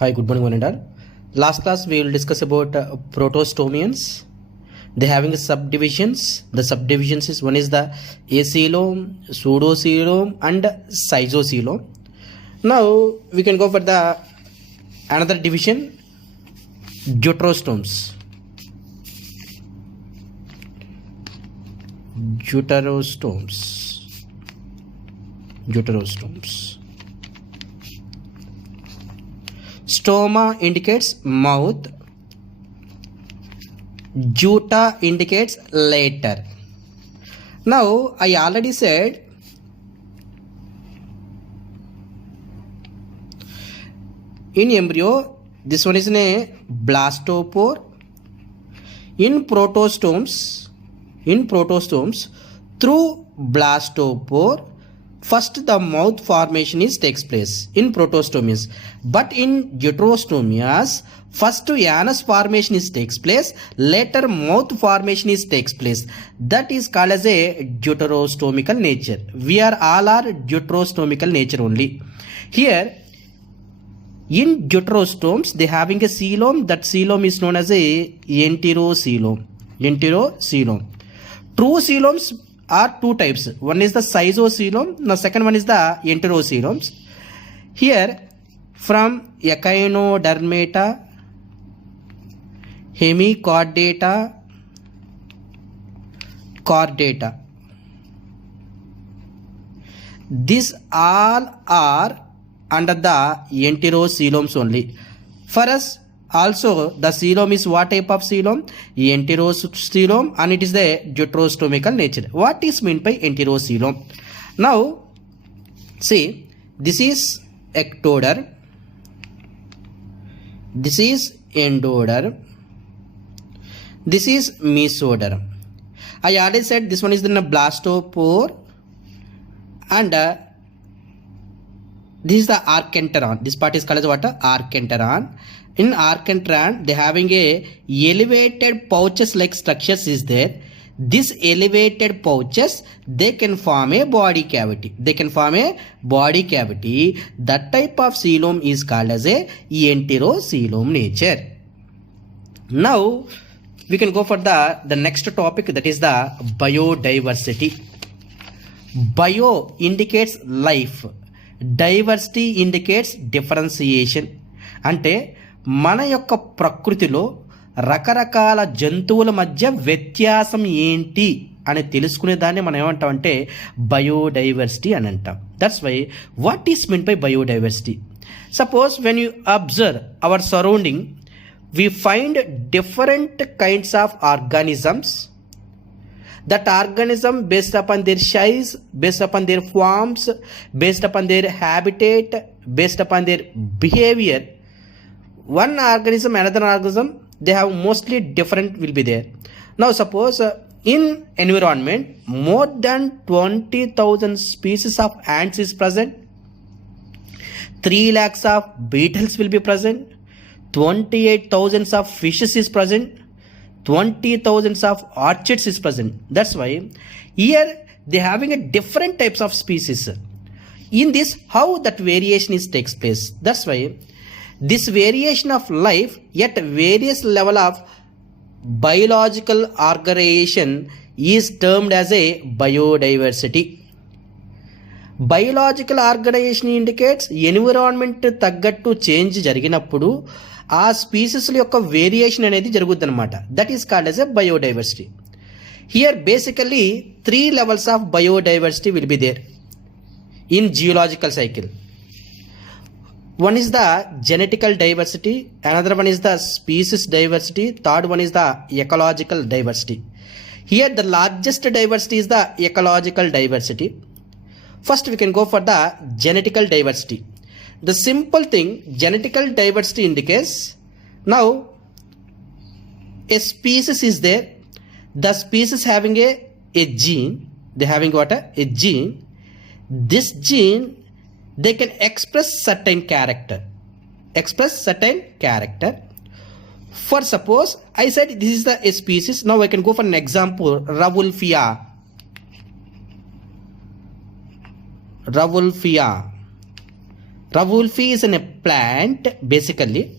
Hi, good morning, one and all. Last class we will discuss about protostomians. They having subdivisions. The subdivisions is one is the acoelom, pseudocoelom, and schizocoelom. Now we can go for the another division, deuterostomes. Deuterostomes. Stoma indicates mouth. Juta indicates later. Now I already said in embryo this one is a blastopore. In protostomes through blastopore first the mouth formation takes place in protostomias, but in deuterostomias first anus formation takes place, later mouth formation takes place. That is called as a deuterostomical nature. We are all are deuterostomical nature only. Here in deuterostomes they having a coelom. That coelom is known as a enterocoelom. True coeloms are two types. One is the schizocoelom, the second one is the enterocoeloms. Here from echinodermata, hemichordata, chordata, these all are under the enterocoeloms only. For us also the coelom is what type of coelom? Enterocoelom, and it is the deuterostomical nature. What is meant by enterocoelom? Now see, this is ectoder, this is endoder, this is mesoder. I already said this one is the blastopore, and this is the archenteron. This part is called as what? Archenteron. In archenteron they having a elevated pouches like structures is there. This elevated pouches they can form a body cavity. That type of coelom is called as a enterocoelom nature. Now we can go for the next topic, that is the biodiversity. Bio indicates life, diversity indicates differentiation. అంటే మన యొక్క ప్రకృతిలో రకరకాల జంతువుల మధ్య వ్యత్యాసం ఏంటి అని తెలుసుకునే దాన్ని మనం ఏమంటామంటే బయోడైవర్సిటీ అని అంటాం. That's why what is mean by biodiversity. Suppose when you observe our surrounding we find different kinds of organisms. That organism based upon their size, based upon their forms, based upon their habitat, based upon their behavior, one organism another organism they have mostly different will be there. Now suppose in environment more than 20,000 species of ants is present, 3 lakhs of beetles will be present, 28,000 of fishes is present, 20,000 of orchids is present. That's why here they having a different types of species. In this how that variation is takes place. That's why this variation of life at various level of biological organization is termed as a biodiversity. Biological organisation indicates environment తగ్గట్టు change జరిగినప్పుడు ఆ స్పీసీస్ల యొక్క variation అనేది జరుగుద్ది అనమాట. That is called as a biodiversity. Here basically 3 levels of biodiversity will be there in geological cycle. One is the genetical diversity, another one is the species diversity, third one is the ecological diversity. Here the largest diversity is the ecological diversity. First we can go for the genetical diversity. The simple thing, genetical diversity indicates, now a species is there, the species having a gene, they having what? A gene. This gene they can express certain character. For suppose I said this is the species. Now I can go for an example, Rauwolfia. Ravulfi is a plant basically.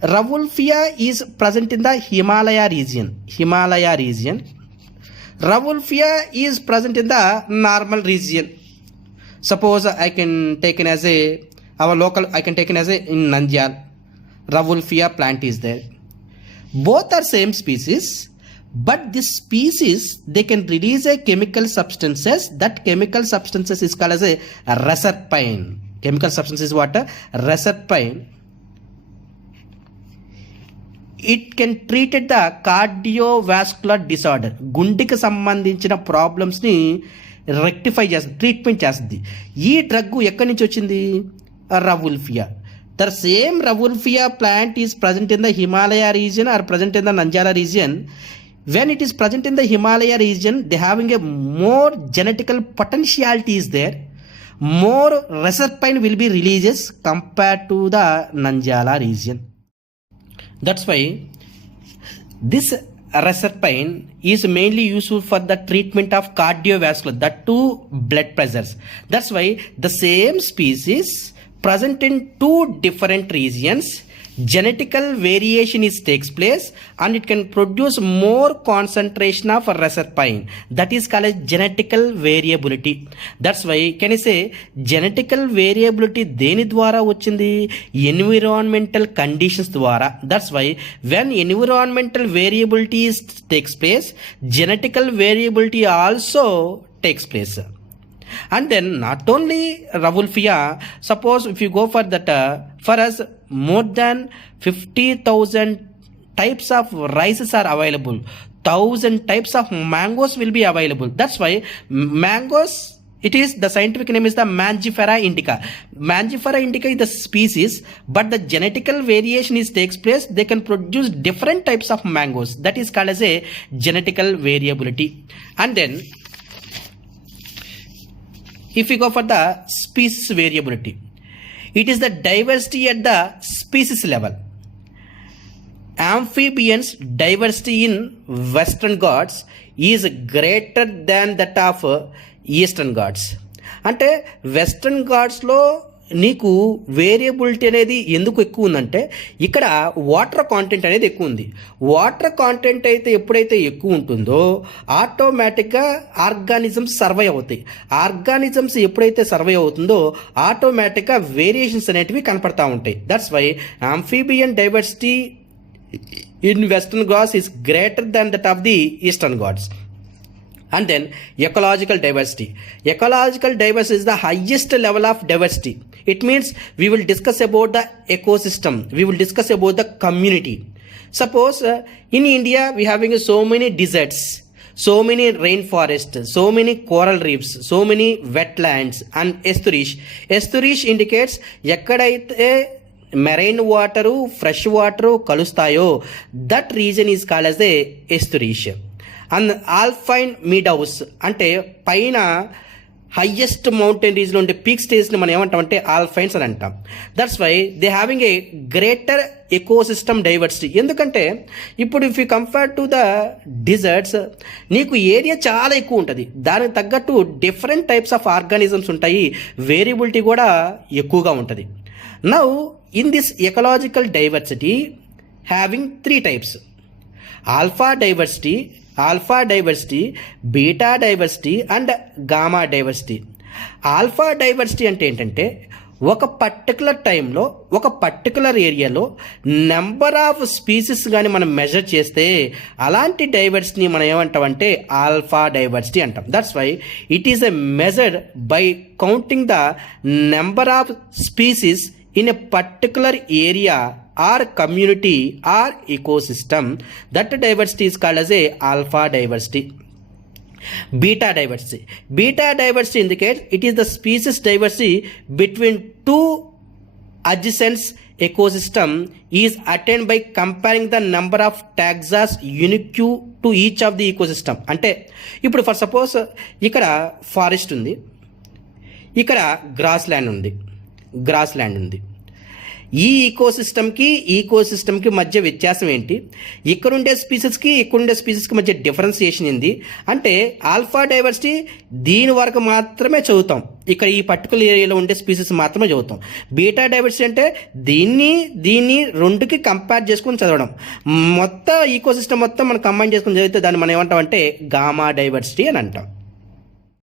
Ravulfia is present in the Himalaya region. Ravulfia is present in the normal region. Suppose I can take it as in Nandyal. Ravulfia plant is there. Both are same species, but this species, they can release a chemical substances. That chemical substances is called as a reserpine. Chemical substance is what? Reserpine. It can treat the cardiovascular disorder. Gundiki sambandhinchina problems ni rectify చేస్తుంది, treatment చేస్తుంది. ఈ drug ఎక్కడి నుంచి వచ్చింది? రవుల్ఫియా. The same Ravulfia plant is present in the Himalaya region or present in the Nanjala region. When it is present in the Himalaya region, they having a more genetical potentiality is there. More reserpine will be releases compared to the Nanjala region. That's why this reserpine is mainly useful for the treatment of cardiovascular, that too blood pressures. That's why the same species present in two different regions, genetical variation takes place and it can produce more concentration of reserpine. That is called as genetical variability. That's why can I say genetical variability deni dwara vachindi? Environmental conditions dwara. That's why when environmental variability takes place, genetical variability also takes place. And then not only Ravulfia, suppose if you go for that, for us more than 50,000 types of rices are available. 1,000 types of mangoes will be available. That's why mangoes, it is the scientific name is the Mangifera indica. Mangifera indica is the species, but the genetical variation takes place. They can produce different types of mangoes. That is called as a genetical variability. And then if we go for the species variability, it is the diversity at the species level. Amphibians diversity in Western Ghats is greater than that of Eastern Ghats. అంటే western ఘాట్స్లో నీకు variability అనేది ఎందుకు ఎక్కువ ఉందంటే ఇక్కడ water content అనేది ఎక్కువ ఉంది. వాటర్ కాంటెంట్ అయితే ఎప్పుడైతే ఎక్కువ ఉంటుందో ఆటోమేటిక్గా ఆర్గానిజమ్స్ సర్వైవ్ అవుతాయి. ఆర్గానిజమ్స్ ఎప్పుడైతే సర్వైవ్ అవుతుందో ఆటోమేటిక్గా వేరియేషన్స్ అనేటివి కనపడతా ఉంటాయి. That's why amphibian diversity in Western Ghats is greater than that of the Eastern Ghats. And then ecological diversity. Ecological diversity is the highest level of diversity. It means we will discuss about the ecosystem. We will discuss about the community. Suppose in India we having so many deserts, so many rainforests, so many coral reefs, so many wetlands and estuaries. Estuaries indicates ekkadaithe marine water fresh water కలుస్తాయో that region is called as a estuaries. And alpine meadows అంటే పైన highest mountain రీజ్లో ఉండే peak స్టేజ్ని మనం ఏమంటామంటే alpines అని అంటాం. That's why they having a greater ecosystem diversity. ఎందుకంటే ఇప్పుడు if you compare to the deserts నీకు ఏరియా చాలా ఎక్కువ ఉంటుంది, దానికి తగ్గట్టు డిఫరెంట్ టైప్స్ ఆఫ్ ఆర్గానిజమ్స్ ఉంటాయి, వేరియబిలిటీ కూడా ఎక్కువగా ఉంటుంది. Now in this ecological diversity having three types: alpha diversity, beta diversity and gamma diversity. Alpha diversity అంటే ఏంటంటే ఒక పర్టికులర్ టైంలో ఒక పర్టికులర్ ఏరియాలో నెంబర్ ఆఫ్ స్పీసీస్ కానీ మనం మెజర్ చేస్తే అలాంటి డైవర్సిటీని మనం ఏమంటామంటే ఆల్ఫా డైవర్సిటీ అంటాం. That's why it is a measured by counting the number of species in a particular area or community or ecosystem. That diversity is called as a alpha diversity. Beta diversity indicates it is the species diversity between two adjacent ecosystem is attained by comparing the number of taxa unique to each of the ecosystem. అంటే ఇప్పుడు for suppose ఇక్కడ forest ఉంది, ఇక్కడ gross land ఉంది. ఈ ఈకోసిస్టమ్కి మధ్య వ్యత్యాసం ఏంటి, ఇక్కడుండే ఇక్కడుండే స్పీసెస్కి మధ్య డిఫరెన్సియేషన్ ఏంది అంటే ఆల్ఫా డైవర్సిటీ దీని వరకు మాత్రమే చదువుతాం, ఇక్కడ ఈ పర్టికులర్ ఏరియాలో ఉండే స్పీసెస్ మాత్రమే చదువుతాం. బీటా డైవర్సిటీ అంటే దీన్ని రెండుకి కంపేర్ చేసుకొని చదవడం. మొత్తం ఈకోసిస్టమ్ మొత్తం మనం కంబైన్ చేసుకొని చదివితే దాన్ని మనం ఏమంటాం అంటే గామా డైవర్సిటీ అని అంటాం.